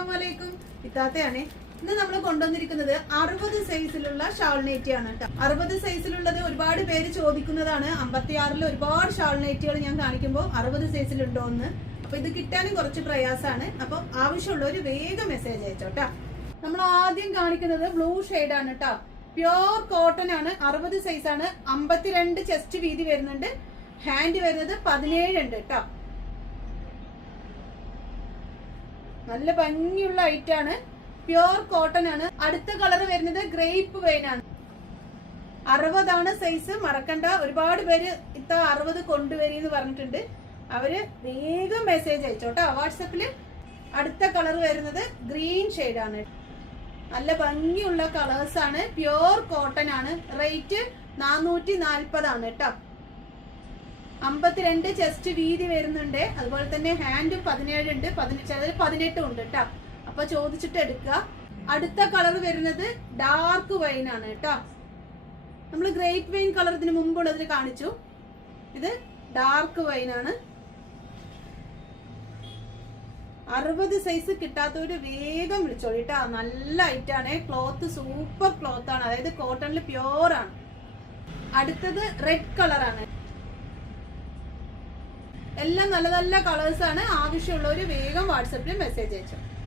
അസ്സലാമലൈക്കും. ഇത്താത്തയാണ്. ഇന്ന് നമ്മൾ കൊണ്ടുവന്നിരിക്കുന്നത് 60 സൈസിലുള്ള ഷാൾ നൈറ്റി ആണ് കേട്ടോ. 60 സൈസിലുള്ളത് ഒരുപാട് പേര് ചോദിക്കുന്നതാണ്. 56 ഒരുപാട് ഷാൾ നൈറ്റികൾ ഞാൻ കാണിക്കുമ്പോൾ 60 സൈസിലുണ്ടോ എന്ന്. അപ്പൊ ഇത് കിട്ടാനും കുറച്ച് പ്രയാസമാണ്. അപ്പൊ ആവശ്യമുള്ളവര് വേഗം മെസ്സേജ് അയച്ചോട്ടാ. നമ്മൾ ആദ്യം കാണിക്കുന്നത് ബ്ലൂ ഷെയ്ഡ് ആണ് കേട്ടോ. പ്യോർ കോട്ടൺ ആണ്. 60 സൈസ് ആണ്. 52 ചെസ്റ്റ് വീതി വരുന്നുണ്ട്. ഹാൻഡ് വരുന്നത് 17 ഉണ്ട് കേട്ടോ. നല്ല ഭംഗിയുള്ള ഐറ്റം ആണ്. പ്യോർ കോട്ടൺ ആണ്. അടുത്ത കളർ വരുന്നത് ഗ്രേപ്പ് വെയിൻ ആണ്. 60 ആണ് സൈസ്. മറക്കണ്ട, ഒരുപാട് പേര് 60 കൊണ്ടുവരിന്ന് പറഞ്ഞിട്ടുണ്ട്. അവര് വേഗം മെസ്സേജ് അയച്ചോട്ടോ വാട്സപ്പില്. അടുത്ത കളർ വരുന്നത് ഗ്രീൻ ഷെയ്ഡ് ആണ്. നല്ല ഭംഗിയുള്ള കളേഴ്സ് ആണ്. പ്യോർ കോട്ടൺ ആണ്. റേറ്റ് 440 ആണ് കേട്ടോ. 52 ചെസ്റ്റ് വീതി വരുന്നുണ്ട്. അതുപോലെ തന്നെ ഹാൻഡും 17 ഉണ്ട്. 18 ഉണ്ട് കേട്ടോ. അപ്പൊ ചോദിച്ചിട്ട് എടുക്കുക. അടുത്ത കളർ വരുന്നത് ഡാർക്ക് വൈൻ ആണ് കേട്ടോ. നമ്മൾ ഗ്രേപ്പ് വൈൻ കളർ ഇതിന് മുമ്പുള്ളതിൽ കാണിച്ചു. ഇത് ഡാർക്ക് വൈൻ ആണ്. 60 സൈസ് കിട്ടാത്തവര് വേഗം വിളിച്ചോളൂ കേട്ടോ. നല്ല ഐറ്റം ആണ്. ക്ലോത്ത് സൂപ്പർ ക്ലോത്ത് ആണ്. അതായത് കോട്ടണിൽ പ്യോർ ആണ്. അടുത്തത് റെഡ് കളർ ആണ്. എല്ലാം നല്ല നല്ല കളേഴ്സ് ആണ്. ആവശ്യമുള്ളവര് വേഗം വാട്സപ്പിൽ മെസ്സേജ് അയച്ചു.